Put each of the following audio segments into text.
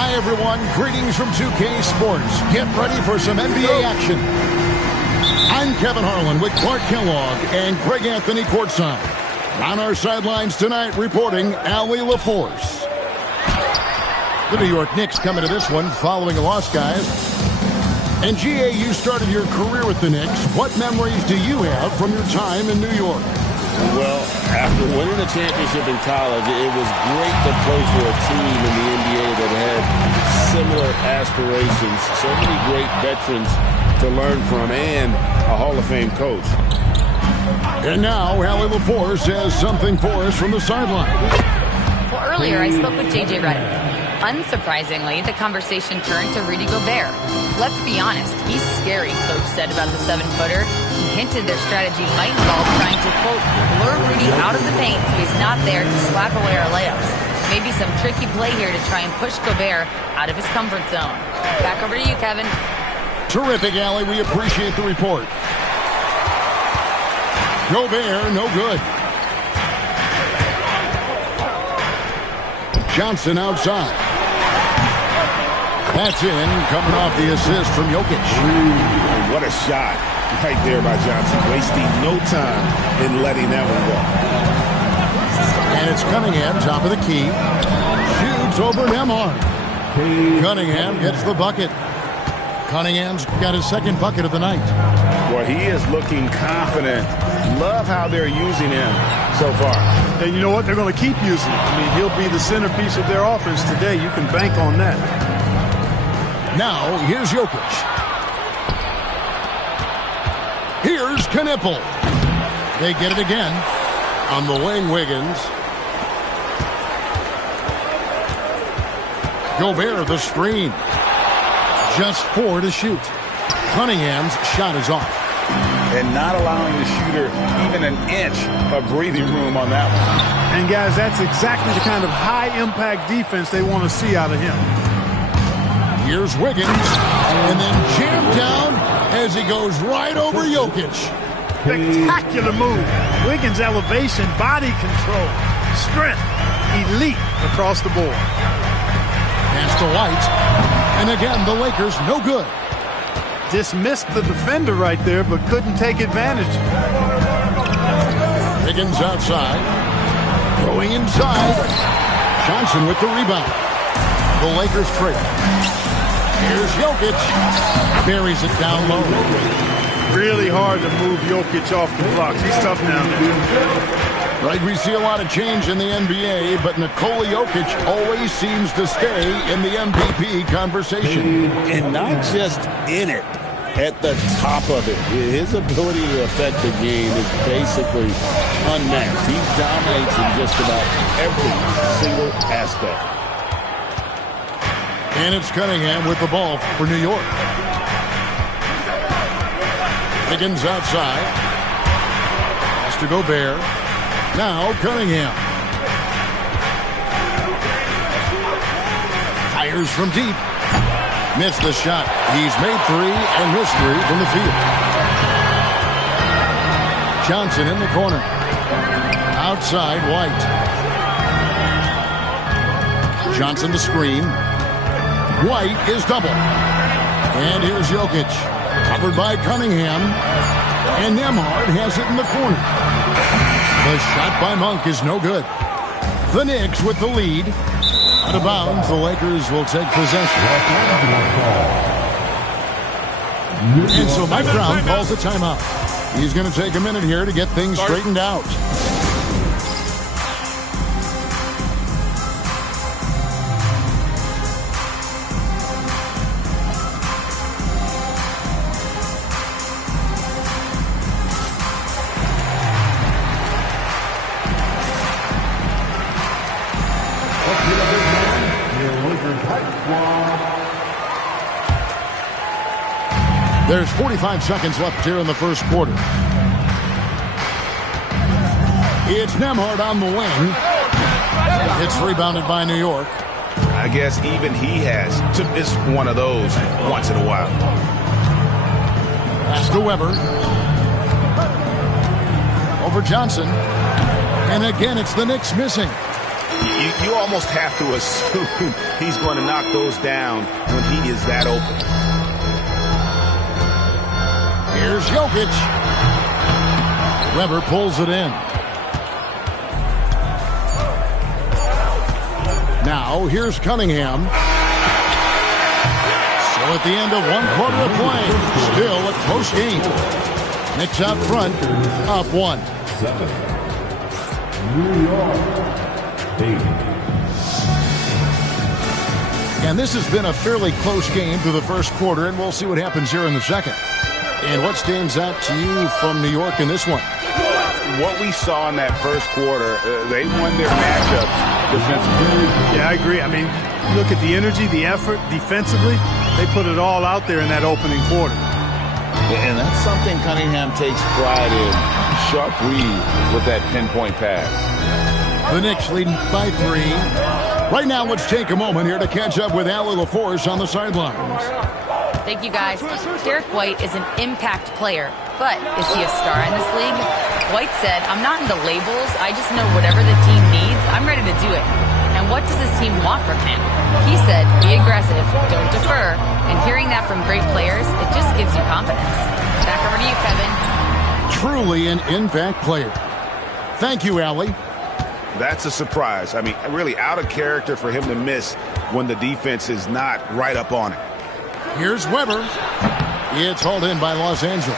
Hi, everyone. Greetings from 2K Sports. Get ready for some NBA action. I'm Kevin Harlan with Clark Kellogg and Greg Anthony courtside. On our sidelines tonight, reporting Allie LaForce. The New York Knicks coming to this one following a loss, guys. And GA, you started your career with the Knicks. What memories do you have from your time in New York? Well, after winning a championship in college, it was great to play for a team in the NBA that had similar aspirations. So many great veterans to learn from and a Hall of Fame coach. And now, Allie LaForce has something for us from the sideline. Well, earlier I spoke with J.J. Redick. Unsurprisingly, the conversation turned to Rudy Gobert. Let's be honest, he's scary, Coach said about the 7-footer. He hinted their strategy might involve trying to, quote, lure Rudy out of the paint so he's not there to slap away our layups. Maybe some tricky play here to try and push Gobert out of his comfort zone. Back over to you, Kevin. Terrific, Allie. We appreciate the report. Gobert, no good. Johnson outside. That's in, coming off the assist from Jokic. Ooh, what a shot right there by Johnson. Wasting no time in letting that one go. And it's Cunningham, top of the key. Shoots over Nembhard. Cunningham gets the bucket. Cunningham's got his second bucket of the night. Well, he is looking confident. Love how they're using him so far. And you know what? They're going to keep using him. I mean, he'll be the centerpiece of their offense today. You can bank on that. Now, here's Jokic. Here's Knipple. They get it again. On the wing, Wiggins. Gobert, the screen. Just 4 to shoot. Cunningham's shot is off. And not allowing the shooter even an inch of breathing room on that one. And, guys, that's exactly the kind of high-impact defense they want to see out of him. Here's Wiggins. And then jammed down as he goes right over Jokic. Spectacular move. Wiggins' elevation, body control, strength, elite across the board. Pass to White. And again, the Lakers no good. Dismissed the defender right there, but couldn't take advantage. Wiggins outside. Going inside. Johnson with the rebound. The Lakers trail. Here's Jokic. Buries it down low. Really hard to move Jokic off the blocks. He's tough down there. Right, we see a lot of change in the NBA, but Nikola Jokic always seems to stay in the MVP conversation. And not just in it, at the top of it. His ability to affect the game is basically unmatched. He dominates in just about every single aspect. And it's Cunningham with the ball for New York. Wiggins outside. Has to Gobert. Now Cunningham. Fires from deep. Missed the shot. He's made 3 and missed 3 from the field. Johnson in the corner. Outside, White. Johnson the screen. White is double. And here's Jokic. Covered by Cunningham. And Nembhard has it in the corner. The shot by Monk is no good. The Knicks with the lead. Out of bounds, the Lakers will take possession. And so Mike Brown calls a timeout. He's going to take a minute here to get things straightened out. There's 45 seconds left here in the first quarter. It's Nembhard on the wing. It's rebounded by New York. I guess even he has to miss one of those once in a while. Pass to Weber. Over Johnson. And again, it's the Knicks missing. You almost have to assume he's going to knock those down when he is that open. Here's Jokic. Weber pulls it in. Now, here's Cunningham. So at the end of one quarter of play, still a close game. Knicks out front, up 1. New York, 8. And this has been a fairly close game through the first quarter, and we'll see what happens here in the second. And what stands out to you from New York in this one? What we saw in that first quarter, they won their matchup defensively. Yeah, I agree. I mean, look at the energy, the effort defensively. They put it all out there in that opening quarter. And that's something Cunningham takes pride in. Sharp read with that pinpoint pass. The Knicks leading by 3. Right now, let's take a moment here to catch up with Allie LaForce on the sidelines. Thank you, guys. Derek White is an impact player, but is he a star in this league? White said, "I'm not into labels. I just know whatever the team needs, I'm ready to do it." And what does his team want from him? He said, "Be aggressive, don't defer." And hearing that from great players, it just gives you confidence. Back over to you, Kevin. Truly an impact player. Thank you, Allie. That's a surprise. I mean, really out of character for him to miss when the defense is not right up on it. Here's Weber. It's hauled in by Los Angeles.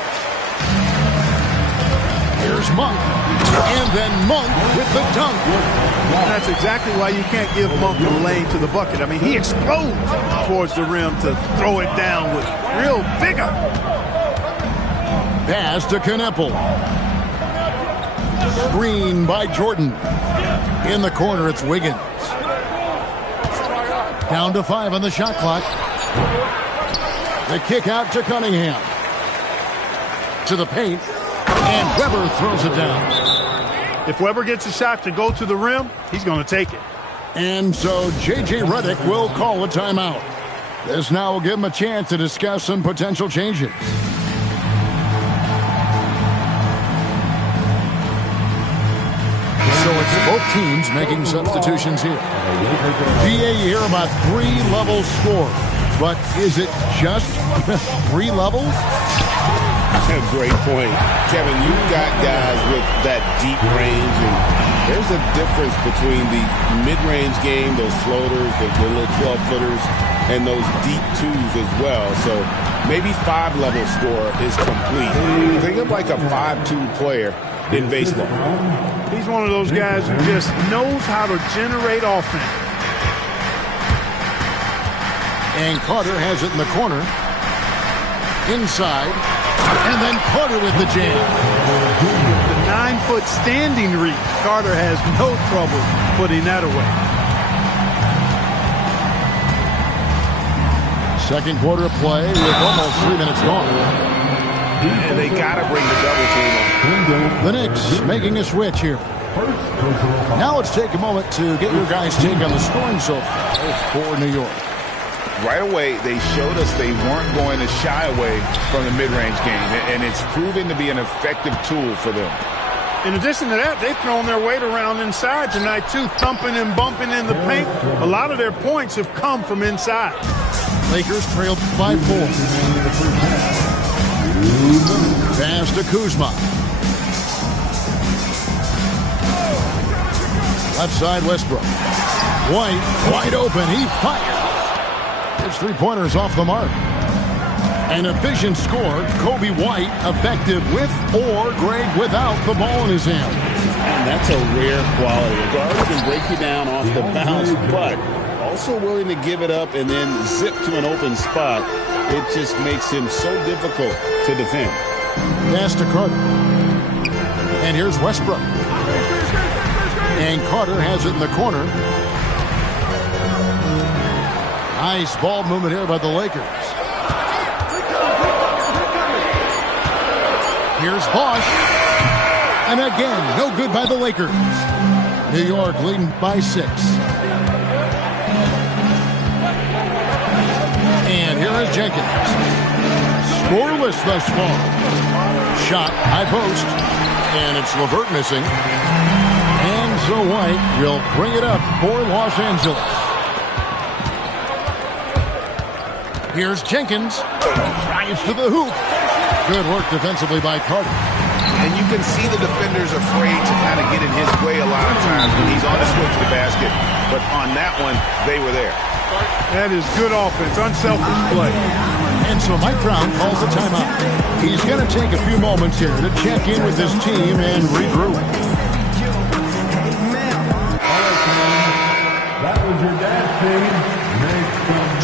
Here's Monk. And then Monk with the dunk. That's exactly why you can't give Monk the lane to the bucket. I mean, he explodes towards the rim to throw it down with real vigor. Pass to Kneppel. Screen by Jordan. In the corner, it's Wiggins. Down to 5 on the shot clock. The kick out to Cunningham. To the paint. And Weber throws it down. If Weber gets a shot to go to the rim, he's going to take it. And so J.J. Redick will call a timeout. This now will give him a chance to discuss some potential changes. So it's both teams making substitutions here. GA, you hear about 3-level score. But is it just 3 levels? Great point. Kevin, you've got guys with that deep range, and there's a difference between the mid-range game, those floaters, the little 12-footers, and those deep 2s as well. So maybe 5-level score is complete. Think of like a 5-2 player in baseball. He's one of those guys who just knows how to generate offense. And Carter has it in the corner. Inside. And then Carter with the jam. The 9-foot standing reach. Carter has no trouble putting that away. Second quarter of play with almost 3 minutes gone. And they got to bring the double team on. The Knicks making a switch here. Now let's take a moment to get your guys' take on the scoring so far for New York. Right away, they showed us they weren't going to shy away from the mid-range game, and it's proven to be an effective tool for them. In addition to that, they've thrown their weight around inside tonight, too, thumping and bumping in the paint. A lot of their points have come from inside. Lakers trailed by 4. Pass to Kuzma. Left side, Westbrook. White, wide open. He fires. His 3-pointers off the mark. An efficient score. Kobe White effective with or Greg without the ball in his hand. And that's a rare quality. A guard who can break you down off the bounce, but also willing to give it up and then zip to an open spot. It just makes him so difficult to defend. Pass to Carter. And here's Westbrook. And Carter has it in the corner. Nice ball movement here by the Lakers. Here's Bosch. And again, no good by the Lakers. New York leading by 6. And here is Jenkins. Scoreless thus far. Shot, high post. And it's LeVert missing. And So White will bring it up for Los Angeles. Here's Jenkins. Drives to the hoop. Good work defensively by Carter. And you can see the defenders afraid to kind of get in his way a lot of times when he's on his way to the basket. But on that one, they were there. That is good offense, unselfish play. And so Mike Brown calls a timeout. He's going to take a few moments here to check in with his team and regroup. That was your dance team.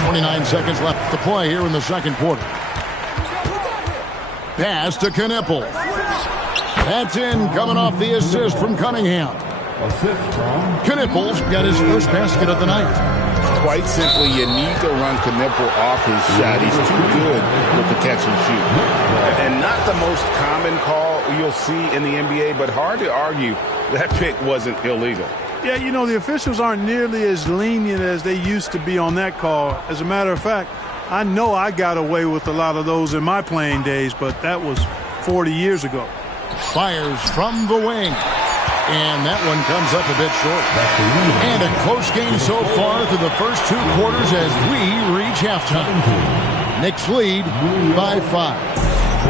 29 seconds left to play here in the second quarter. Pass to Knippel. That's in, coming off the assist from Cunningham. Assist from Knippel's got his first basket of the night. Quite simply, you need to run Knippel off his shot. He's too good with the catch and shoot. And not the most common call you'll see in the NBA, but hard to argue that pick wasn't illegal. Yeah, you know, the officials aren't nearly as lenient as they used to be on that call. As a matter of fact, I know I got away with a lot of those in my playing days, but that was 40 years ago. Fires from the wing. And that one comes up a bit short. And a close game so far through the first two quarters as we reach halftime. Knicks lead by 5.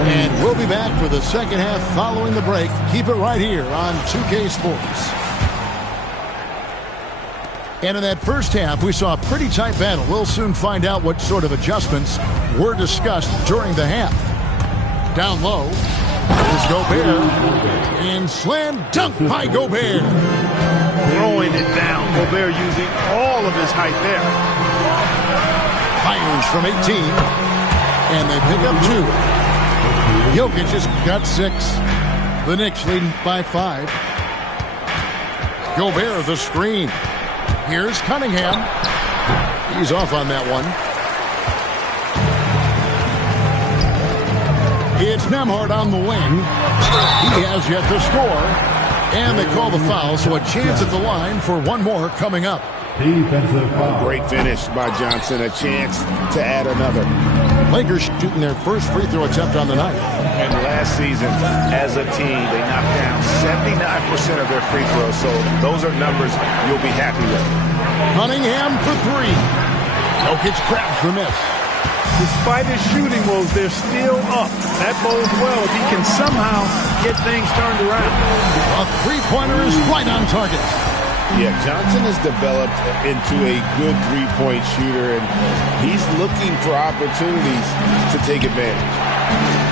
And we'll be back for the second half following the break. Keep it right here on 2K Sports. And in that first half, we saw a pretty tight battle. We'll soon find out what sort of adjustments were discussed during the half. Down low, here's Gobert. And slam dunk by Gobert. Throwing it down. Gobert using all of his height there. Fires from 18. And they pick up 2. Jokic just got 6. The Knicks leading by 5. Gobert the screen. Here's Cunningham. He's off on that one. It's Nembhard on the wing. He has yet to score. And they call the foul, so a chance at the line for one more coming up. defensive foul. Great finish by Johnson. A chance to add another. Lakers shooting their first free throw attempt on the night. And last season, as a team, they knocked down 79% of their free throws. So those are numbers you'll be happy with. Cunningham for 3. Jokic grabs the miss. Despite his shooting woes, they're still up. That bodes well if he can somehow get things turned around. A three-pointer is right on target. Yeah, Johnson has developed into a good three-point shooter, and he's looking for opportunities to take advantage.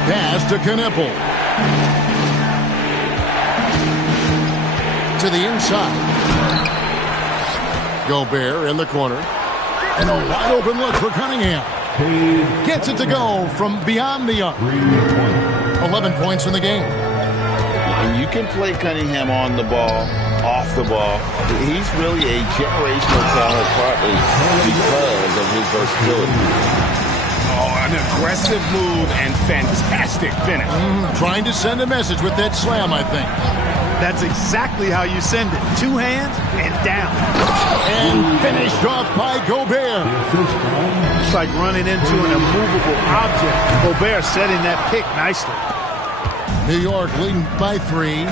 Pass to Knippel. To the inside. Gobert in the corner. And a wide-open look for Cunningham. Gets it to go from beyond the arc. 11 points in the game. And you can play Cunningham on the ball, off the ball. He's really a generational talent partly because of his versatility. Oh, an aggressive move and fantastic finish. Trying to send a message with that slam, I think. That's exactly how you send it. 2 hands and down. And finished off by Gobert. It's like running into an immovable object. Gobert setting that pick nicely. New York leading by 3.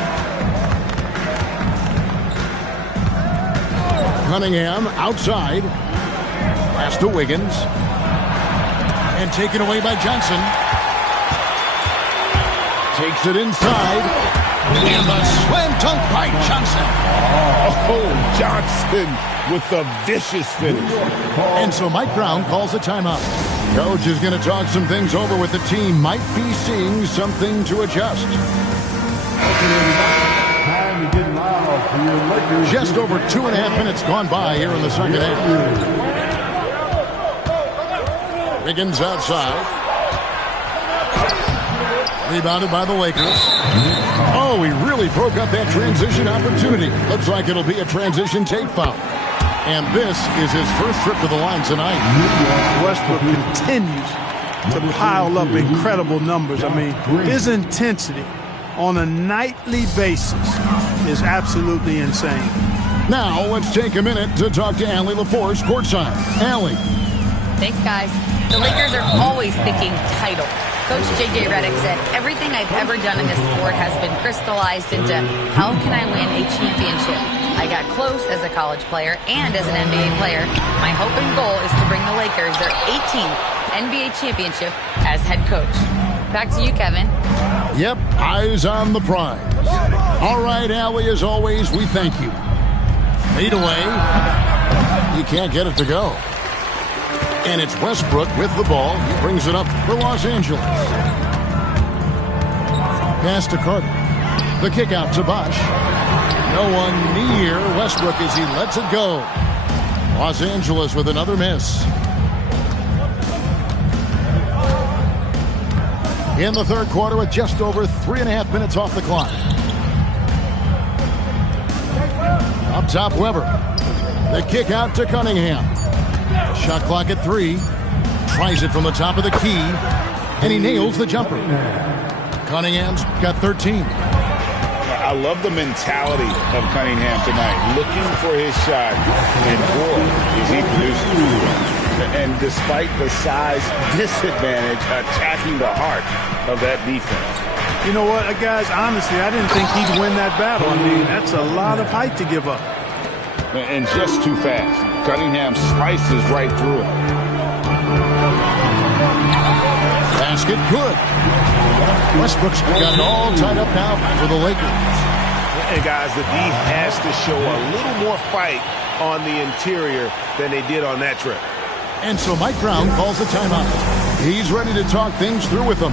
Cunningham outside. Pass to Wiggins. And taken away by Johnson. Takes it inside. And the slam dunk by Johnson. Oh, Johnson with the vicious finish. And so Mike Brown calls a timeout. Coach is going to talk some things over with the team. Might be seeing something to adjust. Time to get loud for your Lakers. Just over 2.5 minutes gone by here in the second half. Wiggins outside. Rebounded by the Lakers. Oh, he really broke up that transition opportunity. Looks like it'll be a transition take foul. And this is his first trip to the line tonight. Westbrook continues to pile up incredible numbers. I mean, his intensity on a nightly basis is absolutely insane. Now, let's take a minute to talk to Allie LaForce courtside. Allie. Thanks, guys. The Lakers are always thinking title. Coach J.J. Redick said, everything I've ever done in this sport has been crystallized into how can I win a championship. I got close as a college player and as an NBA player. My hope and goal is to bring the Lakers their 18th NBA championship as head coach. Back to you, Kevin. Yep, eyes on the prize. All right, Allie, as always, we thank you. Fade away. You can't get it to go. And it's Westbrook with the ball. He brings it up for Los Angeles. Pass to Carter. The kick out to Bosh. No one near Westbrook as he lets it go. Los Angeles with another miss. In the third quarter with just over 3.5 minutes off the clock. Up top, Weber. The kick out to Cunningham. Shot clock at 3. Tries it from the top of the key. And he nails the jumper. Cunningham's got 13. I love the mentality of Cunningham tonight. Looking for his shot. And boy, is he producing. And despite the size disadvantage, attacking the heart of that defense. You know what, guys? Honestly, I didn't think he'd win that battle. I mean, that's a lot of height to give up. And just too fast. Cunningham slices right through it. Basket good. Westbrook's got it all tied up now for the Lakers. And guys, the D has to show a little more fight on the interior than they did on that trip. And so Mike Brown calls a timeout. He's ready to talk things through with them.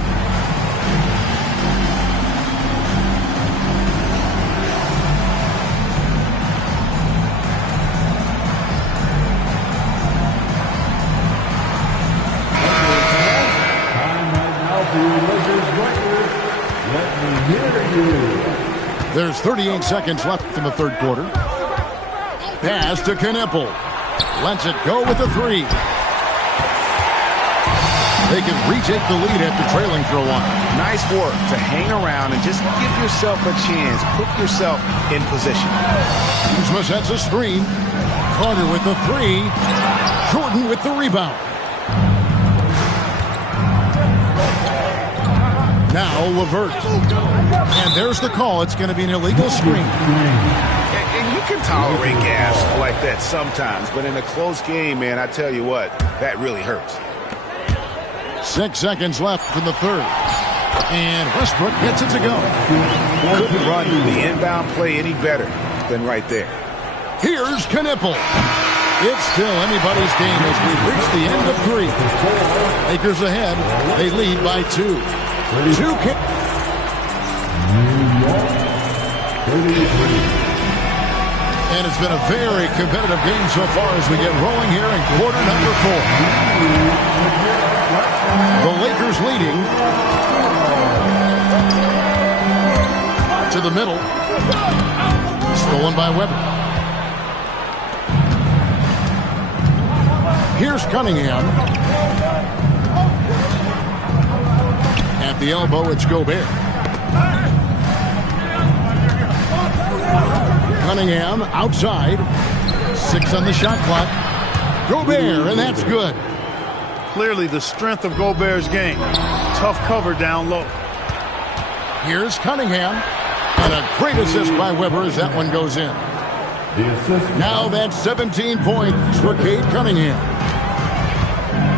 There's 38 seconds left in the third quarter. Pass to Knippel. Lets it go with the 3. They can retake the lead after trailing for a while. Nice work to hang around and just give yourself a chance. Put yourself in position. Kuzma sets a screen. Carter with the 3. Jordan with the rebound. Now Levert. And there's the call. It's going to be an illegal screen. And you can tolerate gas like that sometimes, but in a close game, man, I tell you what, that really hurts. 6 seconds left in the third. And Westbrook gets it to go. Couldn't run the inbound play any better than right there. Here's Knippel. It's still anybody's game as we reach the end of 3. Lakers ahead. They lead by 2. 2 kick. And it's been a very competitive game so far as we get rolling here in quarter number 4. The Lakers leading. To the middle. Stolen by Weber. Here's Cunningham. At the elbow, it's Gobert. Cunningham outside. 6 on the shot clock. Gobert, and that's good. Clearly the strength of Gobert's game. Tough cover down low. Here's Cunningham. And a great assist by Weber as that one goes in. Now that's 17 points for Cade Cunningham.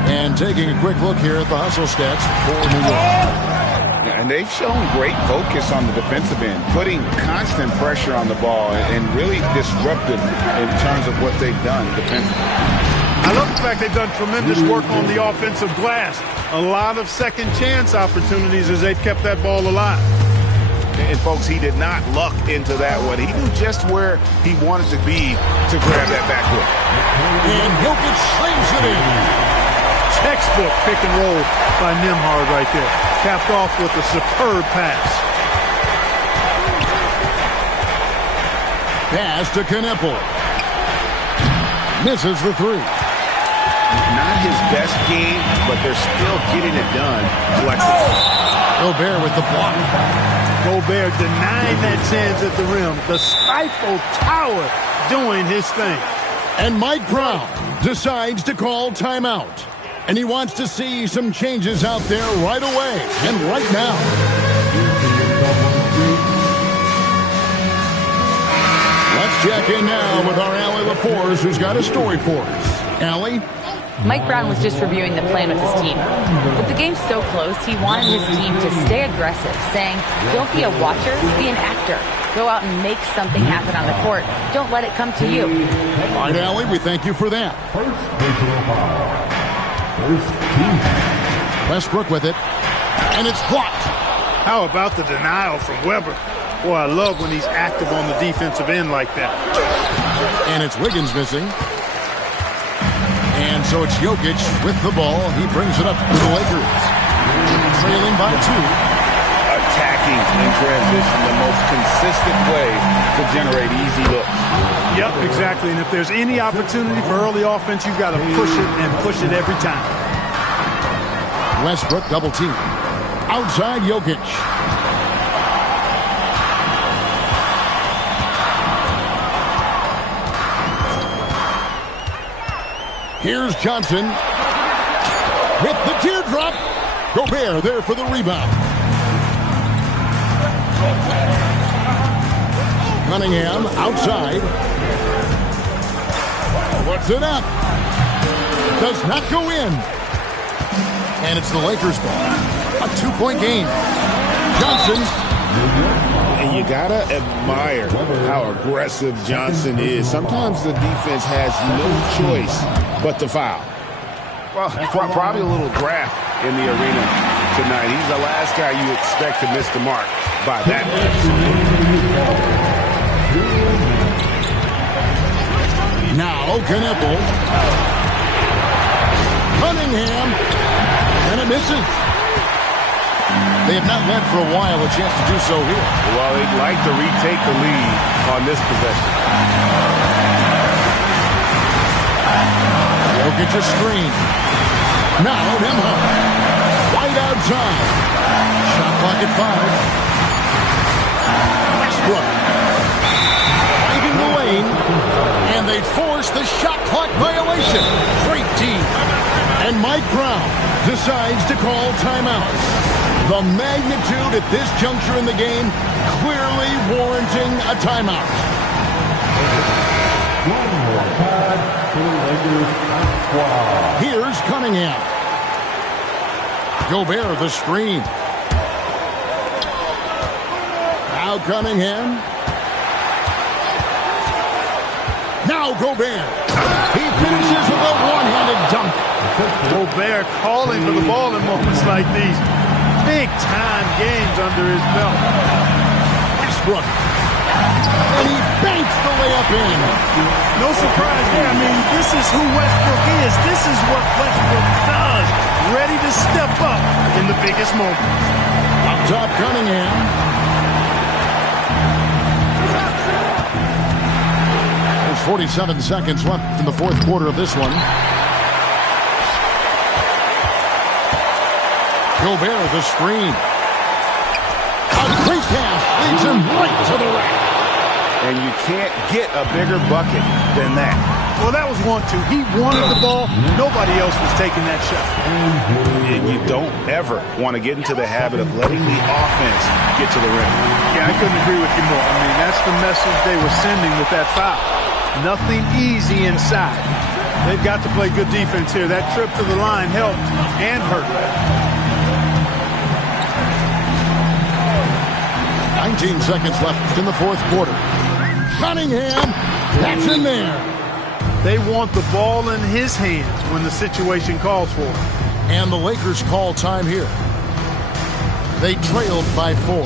And taking a quick look here at the hustle stats for New York. And they've shown great focus on the defensive end, putting constant pressure on the ball and really disruptive in terms of what they've done defensively. I love the fact they've done tremendous work on the offensive glass. A lot of second chance opportunities as they've kept that ball alive. And folks, he did not luck into that one. He knew just where he wanted to be to grab that backwood. And Jokic slings it in. Textbook pick and roll by Nembhard right there. Capped off with a superb pass. Pass to Knippel. Misses the 3. Not his best game, but they're still getting it done collectively. Gobert with the block. Gobert denied that chance at the rim. The stifle tower doing his thing. And Mike Brown decides to call timeout. And he wants to see some changes out there right away and right now. Let's check in now with our Allie LaForce, who's got a story for us. Allie? Mike Brown was just reviewing the plan with his team. With the game so close, he wanted his team to stay aggressive, saying, don't be a watcher, be an actor. Go out and make something happen on the court. Don't let it come to you. All right, Allie, we thank you for that. First personal foul. First team. Westbrook with it, and it's blocked. How about the denial from Weber? Boy, I love when he's active on the defensive end like that. And it's Wiggins missing. And so it's Jokic with the ball. He brings it up to the Lakers. Trailing by 2. Attacking in transition, the most consistent way to generate easy looks. Yep, exactly. And if there's any opportunity for early offense, you've got to push it and push it every time. Westbrook double team. Outside Jokic. Here's Johnson with the teardrop. Gobert there for the rebound. Cunningham outside. Puts it up. Does not go in. And it's the Lakers ball. A 2-point game. Johnson. And you gotta admire how aggressive Johnson is. Sometimes the defense has no choice but to foul. Well, probably a little draft in the arena tonight. He's the last guy you expect to miss the mark by that much. Now Knueppel. Cunningham. And it misses. They have not led for a while, a chance to do so here. Well, they'd like to retake the lead on this possession. Jokic a screen. Now Nembhard. White outside. Shot clock at 5. Westbrook. Driving the lane. And they force the shot clock violation. Great team. And Mike Brown decides to call timeout. The magnitude at this juncture in the game clearly warranting a timeout. One more time for the Lakers squad. Here's Cunningham. Gobert the screen. Now Cunningham. Now Gobert. He finishes with a one-handed dunk. Gobert calling for the ball in moments like these. Big-time games under his belt. Westbrook. And he banks the layup in. No surprise there. I mean, this is who Westbrook is. This is what Westbrook does. Ready to step up in the biggest moment. Up top, Cunningham. There's 47 seconds left in the fourth quarter of this one. Gobert the screen. A great pass leads him right to the rack. And you can't get a bigger bucket than that. Well, that was 1-2. He wanted the ball. Nobody else was taking that shot. And you don't ever want to get into the habit of letting the offense get to the rim. Yeah, I couldn't agree with you more. I mean, that's the message they were sending with that foul. Nothing easy inside. They've got to play good defense here. That trip to the line helped and hurt. 19 seconds left in the fourth quarter. Cunningham, that's in there. They want the ball in his hands when the situation calls for it. And the Lakers call time here. They trailed by 4.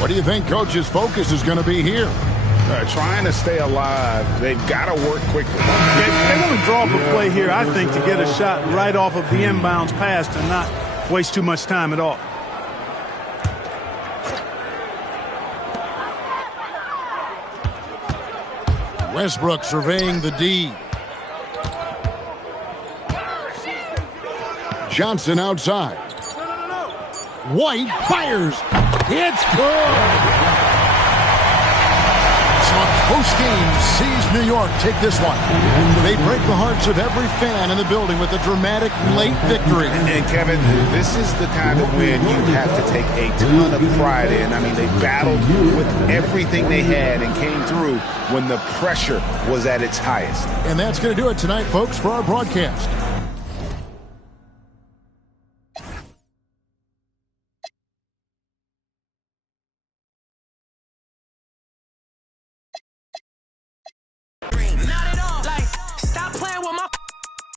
What do you think Coach's focus is going to be here? Trying to stay alive. They've got to work quickly. They want to draw up a play here, I think, to get a shot right off of the inbounds pass and not waste too much time at all. Westbrook surveying the D. Johnson outside. White fires. It's good. So a Post game sees New York take this one. They break the hearts of every fan in the building with a dramatic late victory. And Kevin, this is the kind of win you have to take a ton of pride in. I mean, they battled with everything they had and came through when the pressure was at its highest. And that's going to do it tonight, folks, for our broadcast.